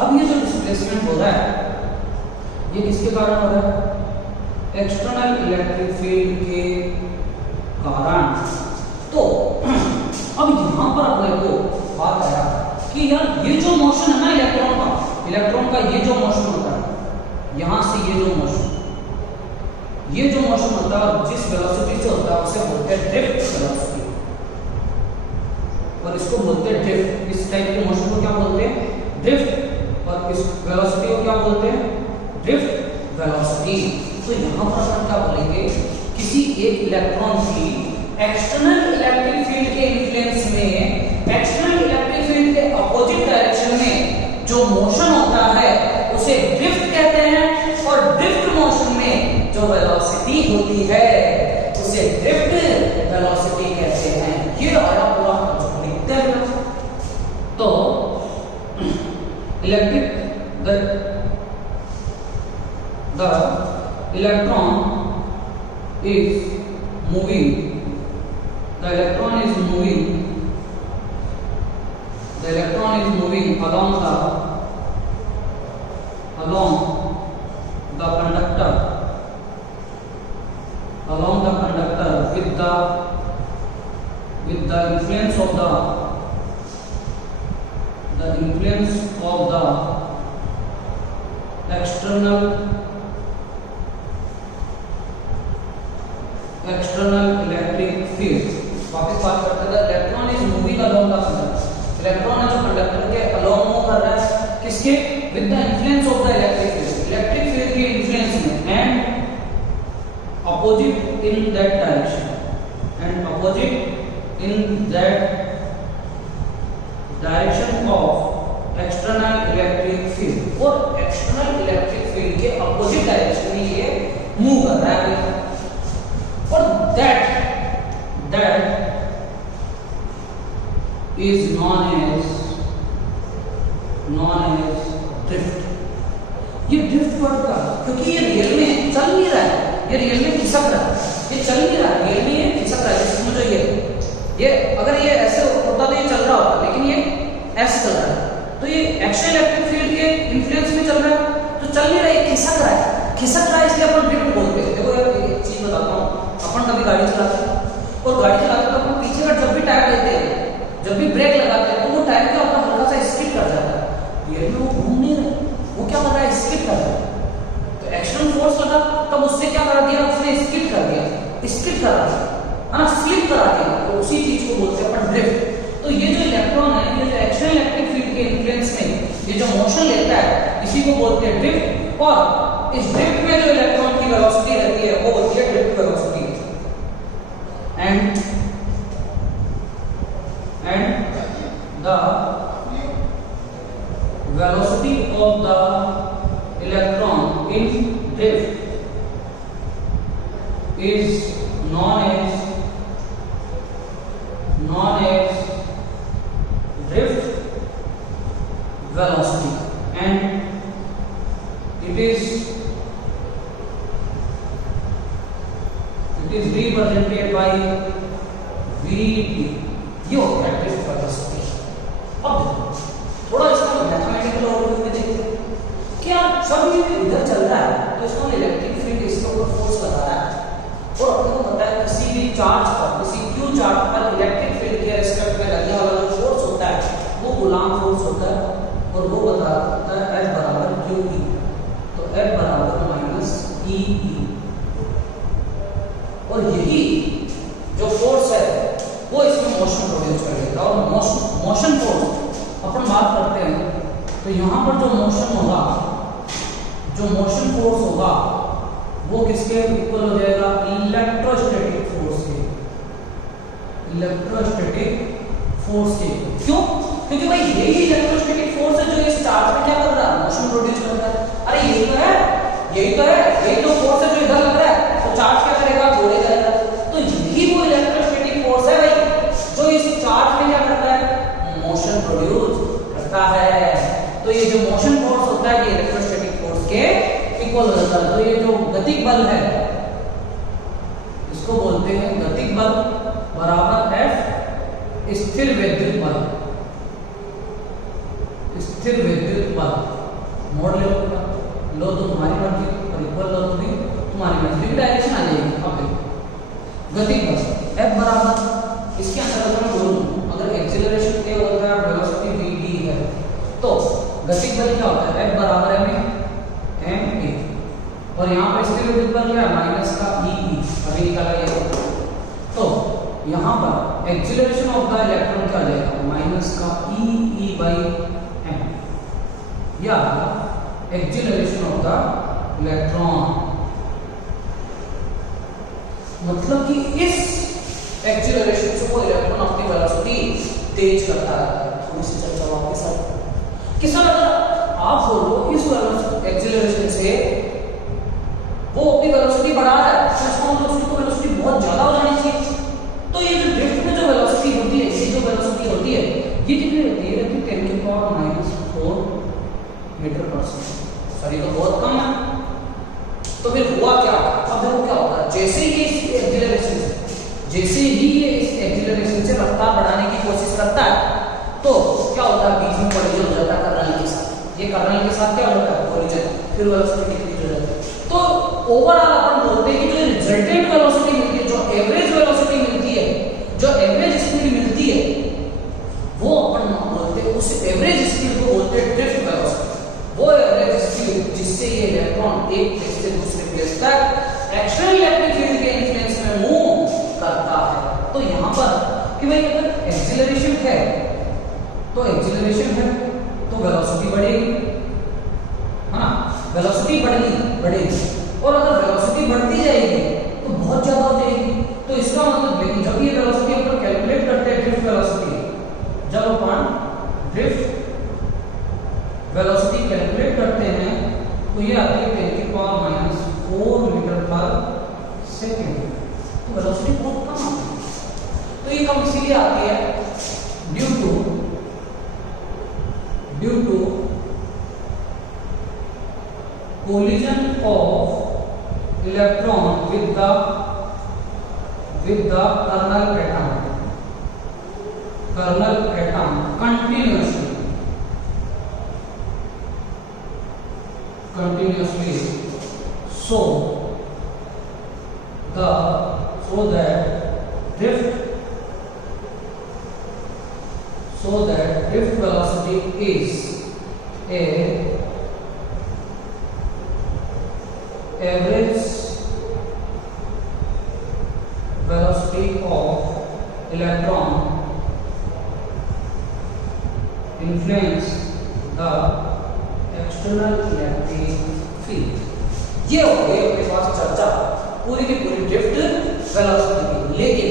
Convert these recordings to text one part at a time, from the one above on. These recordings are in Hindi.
अब ये जो डिस्प्लेसमेंट हो रहा है ये किसके कारण हो रहा है? एक्सटर्नल इलेक्ट्रिक फील्ड के कारण। तो अब यहाँ पर अपने को बात आया कि यार ये जो मोशन है ना इलेक्ट्रॉन का ये जो मोशन होता है, यहाँ से ये जो मोशन होता है जिस वेलोसिटी से होता है उसे बोलते हैं ड्रिफ्ट वेलोसिटी, और इसको बोलते हैं ड्रिफ्ट। इस टाइप के मोशन को क्या बोलते हैं? ड्रिफ्ट। और इस वेलोसिटी को क्या बोलते हैं? Drift velocity. तो यहाँ पर हम क्या बोलेंगे, किसी एक इलेक्ट्रॉन की एक्सटर्नल इलेक्ट्रिक फील्ड के इन्फ्लुएंस में एक्सटर्नल इलेक्ट्रिक फील्ड के अपोजिट डायरेक्शन में जो मोशन होता है उसे ड्रिफ्ट कहते हैं, और ड्रिफ्ट मोशन में जो वेलोसिटी होती है उसे ड्रिफ्ट वेलोसिटी कहते हैं। ये आया पूरा लिखते हैं। तो electric the electron is moving along the conductor with the influence of the external electric field. वापस बात करते हैं, electron is moving along the conductor. Electron है जो कंडक्टर के अलोंग मूव कर रहा है, किसके? With the influence of the electric field, electric field के इन्फ्लुएंस में, and opposite in that direction, of external electric field. और एक्सटर्नल इलेक्ट्रिक फील्ड के अपोजिट डायरेक्शन में ये मूव कर रहा है, और that is known as drift। ये ड्रिफ्ट वर्ड का, क्योंकि ये रियल में चल नहीं रहा है, ये रियल में खिसक रहा है, ये चल नहीं रहा है, रियल में ये खिसक रहा है। जैसे समझो ये अगर ये ऐसे होता तो ये चल रहा होता, लेकिन ये ऐसे चल रहा है, तो ये एक्सटर्नल इलेक्ट्रिक फील्ड के इन्फ्लुएंस में चल रहा है, तो चल नहीं रहा है, खिसक रहा है, इसलिए अपन ड्रिफ्ट बोलते हैं। देखो यार एक चीज बताता हूँ, अपन कभी गाड़ी चलाते हैं और गाड़ी चलाते तो अपन पीछे का जब भी टायर लेते हैं, जब भी ब्रेक लगाते हैं, तो वो टायर क्या होता है, हल्का सा स्किड कर जाता है। ये में वो घूम नहीं रहा, वो क्या कर रहा है, स्किड कर रहा है। तो एक्सटर्नल फोर्स लगा तब उससे क्या कर दिया, उसने स्किड कर दिया, स्लिप करा दिया, तो उसी चीज को बोलते हैं अपन ड्रिफ्ट। तो ये जो इलेक्ट्रॉन है, ये जो एक्सटर्नल इलेक्ट्रिक फील्ड के इन्फ्लुएंस में ये जो मोशन लेता है, इसी को बोलते हैं ड्रिफ्ट। और इस ड्रिफ्ट में जो इलेक्ट्रॉन की वेलोसिटी रहती है वो होती है drift velocity. And the velocity of the electron in drift is known as drift velocity, and it is represented by VT। ये होता है ड्रिफ्ट वेलोसिटी। अब थोड़ा इसका मैथमेटिकल ओवरव्यू में देखते हैं। क्या सब ये इधर चल रहा है तो इसको इलेक्ट्रिक फील्ड इसके ऊपर फोर्स लगा रहा है, और अपने को पता है किसी भी चार्ज पर, किसी क्यू चार्ज पर इलेक्ट्रिक फील्ड के रिस्पेक्ट में लगने वाला जो फोर्स होता है वो गुलाम फोर्स होता है, और वो बताता है F बराबर QE। तो F बराबर -EE, और यही जो फोर्स है वो इसमें मोशन प्रोड्यूस करेगा। और मोशन फोर्स अपन बात करते हैं तो यहाँ पर जो मोशन फोर्स होगा वो किसके इक्वल हो जाएगा, इलेक्ट्रोस्टैटिक फोर्स के। क्यों? क्योंकि भाई यही इलेक्ट्रोस्टैटिक फोर्स है जो इस चार्ज में क्या कर रहा है, मोशन प्रोड्यूस कर रहा है। अरे यही तो है, यही तो फोर्स है जो इधर लग रहा है, तो चार्ज क्या करेगा, जोड़े जाएगा। तो यही वो इलेक्ट्रोस्टैटिक फोर्स है भाई जो इस चार्ज में क्या करता है, मोशन प्रोड्यूस करता है। तो ये जो मोशन फोर्स होता है ये इलेक्ट्रोस्टैटिक फोर्स के इक्वल हो जाता है। तो ये जो गतिक बल है इसको बोलते हैं गतिक बल बराबर F स्थिर वैद्युत बल। स्थिर विद्युत बल मोड़ लो तो तुम्हारी मर्जी और इक्वल लो तो भी तुम्हारी मर्जी, डायरेक्शन आ जाएगी। अब देखो गति बल F बराबर, इसके अंदर अगर मैं बोलूं अगर एक्सीलरेशन A होता है और वेलोसिटी v है तो गतिज बल क्या होता है? F बराबर है ma, और यहाँ पर स्थिर विद्युत बल क्या है? माइनस का e, अभी निकाला गया। तो यहाँ पर एक्सीलरेशन ऑफ द इलेक्ट्रॉन क्या आ जाएगा? माइनस का e बाई m, या एक्सीलरेशन ऑफ द इलेक्ट्रॉन, मतलब कि इस एक्सीलरेशन से वो इलेक्ट्रॉन अपनी वेलोसिटी तेज करता है। थोड़ी सी चर्चा वापस आती किसान, अगर आप बोलो इस एक्सीलरेशन से वो अपनी वेलोसिटी बढ़ा रहा है तो इसका मतलब उसकी वेलोसिटी बहुत ज्यादा हो जानी चाहिए। तो ये जो ड्रिफ्ट में जो वेलोसिटी होती है, ये जो वेलोसिटी होती है ये कितनी होती है? 10⁻⁴ मीटर पर सेकंड। सर ये तो बहुत कम है। तो फिर हुआ क्या? अब देखो क्या होता है, जैसे ही इस एक्सीलरेशन से रफ्तार बढ़ाने की कोशिश करता है तो क्या होता है? बीच में कोलिजन हो जाता है कर्नल के साथ। ये कर्नल के साथ क्या होता है? कोलिजन, फिर वेलोसिटी डिक्रीज हो जाती है। तो ओवरऑल अपन बोलते हैं कि जो रिजल्टेंट वेलोसिटी मिलती है, जो एवरेज वेलोसिटी मिलती है, जो एवरेज स्पीड मिलती है, वो अपन बोलते हैं, उस एवरेज स्पीड को बोलते हैं ड्रिफ्ट वेलोसिटी। वो एवरेज स्पीड जिससे ये इलेक्ट्रॉन एक प्लेस से दूसरे प्लेस तक एक्सटर्नल इलेक्ट्रिक फील्ड के इन्फ्लुएंस में मूव करता है। तो यहाँ पर कि भाई अगर एक्सीलरेशन है तो एक्सीलरेशन है तो वेलोसिटी बढ़ेगी, है ना? वेलोसिटी बढ़ेगी और अगर वेलोसिटी बढ़ती जाएगी तो बहुत ज्यादा हो जाएगी। तो इसका मतलब है कि जब ये वेलोसिटी अपन कैलकुलेट करते हैं ड्रिफ्ट वेलोसिटी, जब अपन ड्रिफ्ट वेलोसिटी कैलकुलेट करते हैं तो ये आती है 10⁻⁴ मीटर पर सेकंड। तो वेलोसिटी बहुत कम आती है। तो ये कम इसीलिए आती है due to collision of electron with the kernel atom continuously so that drift velocity is a average velocity of electron influence the external electric field। ये हो गई अपने पास चर्चा पूरी की पूरी ड्रिफ्ट वेलोसिटी की। लेकिन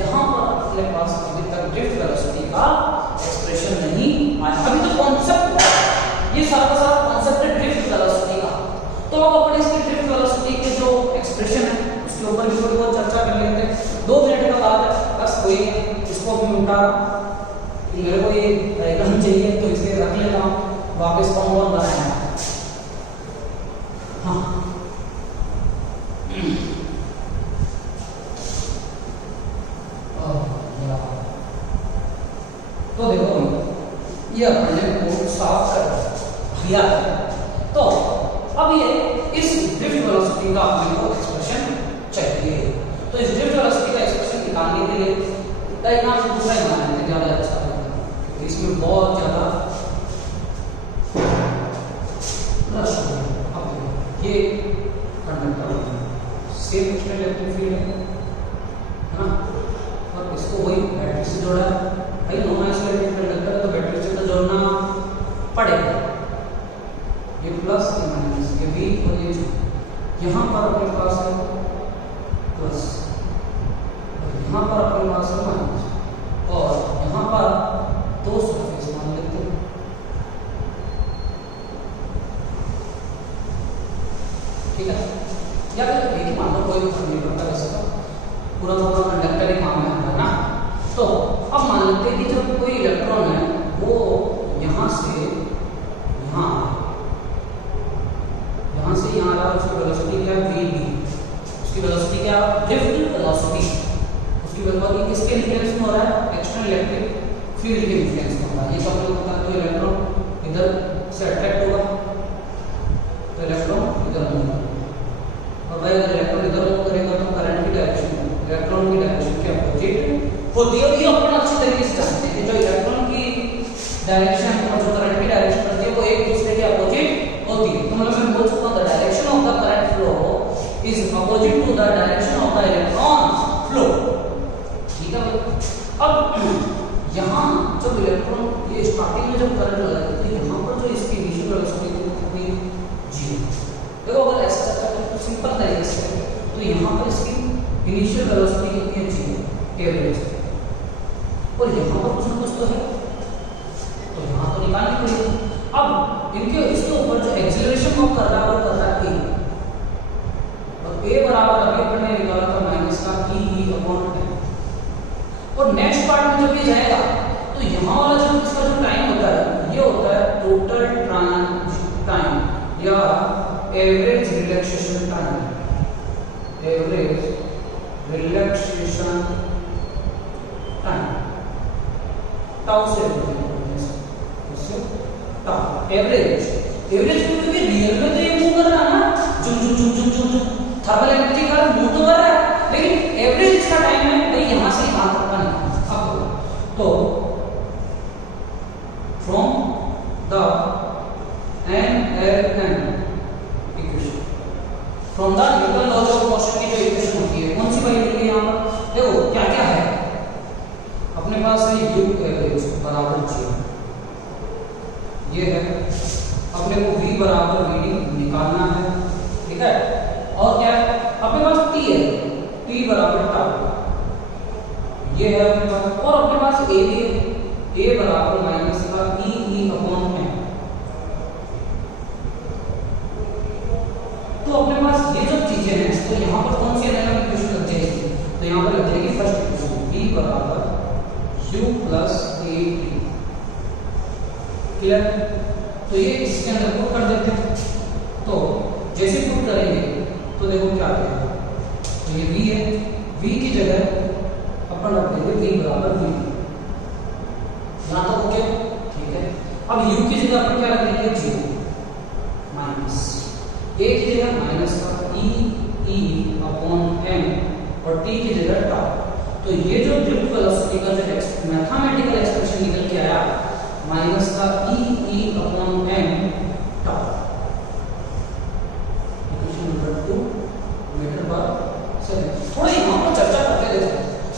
यहाँ पर अपने पास अभी तक ड्रिफ्ट वेलोसिटी का एक्सप्रेशन नहीं आया। अभी तो कॉन्सेप्ट, ये सारा का सारा कॉन्सेप्ट है ड्रिफ्ट वेलोसिटी का। तो अब अपन इसकी ड्रिफ्ट वेलोसिटी के जो एक्सप्रेशन है उसके ऊपर भी थोड़ी बहुत चर्चा कर लेते हैं। 2 मिनट का बात है, बस कोई इसको भी उठा, मेरे को ये डायग्राम चाहिए तो इसलिए रख लेता हूँ, वापस कॉम्पाउंड बनाना है। हाँ तो देखो ये अपन ने कोड साफ कर दिया है। तो अब ये इस ड्रिफ्ट वेलोसिटी का अपने को एक्सप्रेशन चाहिए। तो इस ड्रिफ्ट वेलोसिटी का एक्सप्रेशन निकालने के लिए डायग्राम दूसरा ही बना लेते हैं, ज्यादा अच्छा है। इसमें बहुत ज्यादा रश है। अब ये कंडक्टर सेम इलेक्ट्रिक फील्ड है ना, और इसको वही बैटरी से जोड़ा है। भाई नॉन आइसोलेटेड कंडक्टर है तो बैटरी से तो जोड़ना पड़ेगा। ये प्लस ये माइनस, ये V और ये G। यहाँ पर अपने पास है प्लस, यहाँ पर अपने पास है माइनस, और यहाँ पर 2 सरफेस मान लेते हैं। ठीक है, या फिर एक मान लो, कोई फर्क नहीं पड़ता वैसे तो, पूरा कंडक्टर ही मामला है ना। तो अब मान लेते हैं कि जब कोई इलेक्ट्रॉन है वो यहाँ से यहाँ से यहाँ आ रहा है, उसकी वेलोसिटी क्या है? v, उसकी वेलोसिटी क्या है? Drift velocity. उसकी वेलोसिटी किसके इन्फ्लुएंस में हो रहा है? एक्सटर्नल इलेक्ट्रिक फील्ड के इन्फ्लुएंस में हो रहा है। ये सब लोग पता है। तो इलेक्ट्रॉन इधर से अट्रैक्ट होगा तो इलेक्ट्रॉन इधर मूव करेगा, और भाई अगर इलेक्ट्रॉन इधर मूव करेगा तो करंट की डायरेक्शन, इलेक्ट्रॉन की डायरेक्शन के अपोजिट होती है। ये अपन अच्छी तरीके से जानते हैं कि जो इलेक्ट्रॉन की डायरेक्शन और जो करंट की डायरेक्शन होती है वो एक दूसरे के अपोजिट होती है। तो मतलब मैं बोल सकता हूँ the direction of the current flow is opposite to the direction of the electron flow. ठीक है भाई। अब यहाँ जब इलेक्ट्रॉन ये स्टार्टिंग में जब करंट लगा है तो यहाँ पर जो इसकी इनिशियल वेलोसिटी थी जीरो। देखो अगर ऐसा चर्चा करें तो सिंपल तरीके से तो यहाँ पर इसकी इनिशियल वेलोसिटी कितनी है, जीरो एवरेज, और यहाँ पर कुछ ना कुछ तो है तो यहाँ तो निकालनी पड़ेगी। अब इनके इसके ऊपर जो एक्सीलरेशन वर्क कर रहा है वो कर रहा है ए, और ए बराबर अभी अपन ने निकाला था माइनस का ई अपॉन है। और नेक्स्ट पार्ट में जब ये जाएगा तो यहाँ वाला जो इसका जो टाइम होता है ये होता है टोटल टाइम या average relaxation time, average relaxation time tau से एवरेज क्योंकि रियल में तो ये मूव कर रहा है ना, जुम जुम जुम जुम जुम जुम थर्मल एनर्जी का मूव तो कर रहा है, लेकिन एवरेज इसका टाइम है भाई यहाँ से यहाँ तक का नहीं। अब तो from the NLM equation, from the Newton laws of motion की जो इक्वेशन होती है कौन सी वाली मिली यहाँ पर, देखो क्या क्या है अपने पास है u एवरेज बराबर g, ये है अपने को v बराबर vd निकालना है, ठीक है। और क्या है अपने पास t है, t बराबर टाउ, ये है अपने पास, और अपने पास a भी है, a बराबर माइनस का e अपॉन m। तो अपने पास ये जो चीजें हैं तो यहाँ पर कौन सी एनर्जी इक्वेशन लग जाएगी, तो यहाँ पर लग जाएगी फर्स्ट इक्वेशन v बराबर u plus a t, clear. तो ये इसके अंदर पुट कर देते हैं, तो जैसे पुट करेंगे तो देखो क्या आएगा, तो ये v है, v की जगह अपन रख देंगे v बराबर v, यहाँ तक ओके, ठीक है। अब u की जगह अपन क्या रख देंगे, 0 माइनस a की जगह माइनस का e अपॉन m, और t की जगह टाउ। तो ये जो ड्रिफ्ट वेलोसिटी का जो मैथमेटिकल एक्सप्रेशन निकल के आया माइनस का e upon m tau, equation number 2 metre पर सेकंड। थोड़ा यहाँ पर चर्चा करते देखो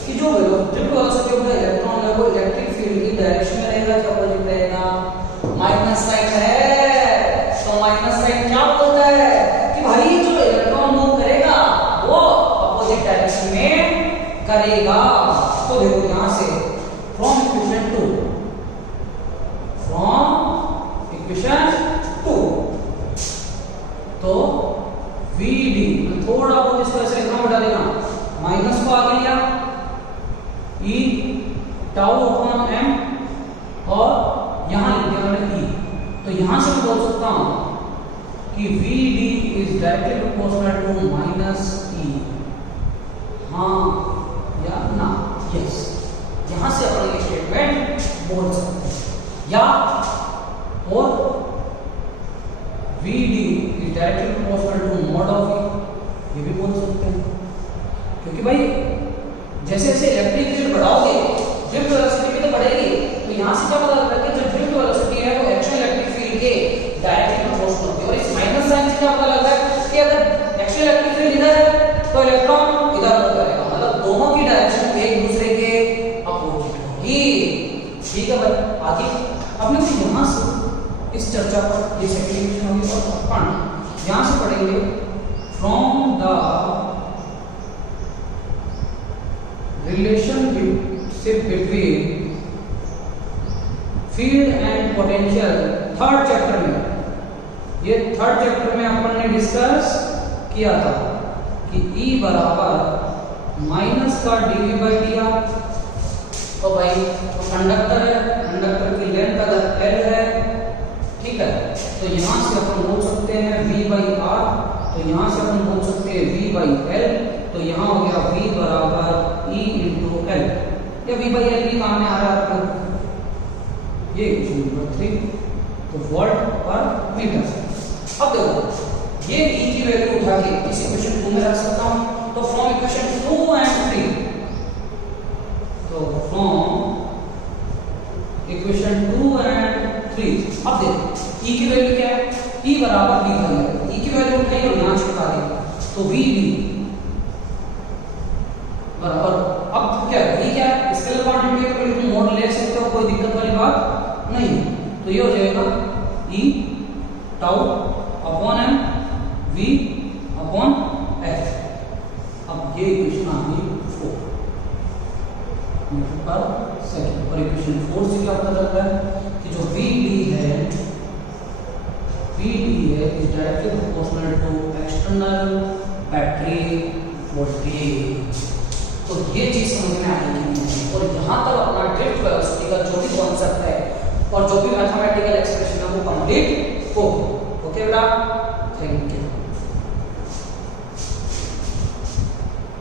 कि जो drift velocity of the electron है वो इलेक्ट्रिक फील्ड की डायरेक्शन में रहेगा क्या अपोजिट रहेगा, माइनस साइन है, तो माइनस साइन क्या बोलता है कि भाई जो इलेक्ट्रॉन मूव करेगा वो अपोजिट डायरेक्शन में करेगा। तो देखो यहाँ से फ्रॉम इक्वेशन 2 तो VD थोड़ा बहुत इसको ऐसे लिखना बता देना, माइनस को आगे लिया E टाउ अपॉन m, और यहाँ लिख दिया मैंने E। तो यहाँ से मैं बोल सकता हूँ कि VD is directly proportional to minus E, हाँ या ना, यस। यहाँ से अपन ये स्टेटमेंट बोल सकते हैं, या और VD is directly proportional to mod of E, ये भी बोल सकते हैं, क्योंकि भाई जैसे जैसे इलेक्ट्रिक फील्ड बढ़ाओगे ड्रिफ्ट वेलोसिटी भी तो बढ़ेगी। तो यहाँ से क्या पता लगता है कि जो ड्रिफ्ट वेलोसिटी है वो एक्चुअल इलेक्ट्रिक फील्ड के डायरेक्टली प्रोपोर्शनल होती है। और इस माइनस साइन से क्या पता लगता है कि अगर एक्चुअल इलेक्ट्रिक फील्ड इधर है तो इलेक्ट्रॉन इधर मूव करेगा, मतलब दोनों की डायरेक्शन एक दूसरे के अपोजिट होगी, ठीक है भाई। आगे अपने को यहाँ से इस चर्चा पर ये सेकंड इक्वेशन होगी, और अपन यहाँ से पढ़ेंगे from the relationship between field and potential, third chapter में, ये थर्ड चैप्टर में अपन ने डिस्कस किया था कि E बराबर माइनस का dv/dr। तो भाई तो कंडक्टर है, कंडक्टर की लेंथ अगर L है, ठीक है, तो यहाँ से अपन बोल सकते हैं v/r, तो यहाँ से अपन बोल सकते हैं v/l, तो यहाँ हो गया v बराबर e इंटू l, या v/l भी काम में आ रहा है आपको, ये इक्वेशन नंबर 3। तो वोल्ट पर मीटर। अब देखो ये E की वैल्यू उठा के इस इक्वेशन 2 में रख सकता हूं, तो फ्रॉम इक्वेशन 2 एंड 3, तो फ्रॉम इक्वेशन 2 एंड 3, अब देखो E की वैल्यू क्या है, E बराबर V बाई L, E की वैल्यू उठाई और यहां चिपका दी, तो V बराबर, अब क्या V क्या है, स्केलर क्वांटिटी है तो तुम मोड ले सकते हो, कोई दिक्कत वाली बात नहीं। तो ये हो जाएगा E tau upon m V upon H। अब ये इक्वेशन आ गई 4 मीटर पर सेकंड। और इक्वेशन 4 से क्या पता चलता है कि जो VD है is directly proportional to external battery voltage. तो ये चीज समझ में आएगी। और यहाँ तक अपना ड्रिफ्ट वेलोसिटी का जो भी कॉन्सेप्ट है और जो भी मैथमेटिकल एक्सप्रेशन है वो कंप्लीट हो। ओके बेटा, थैंक यू।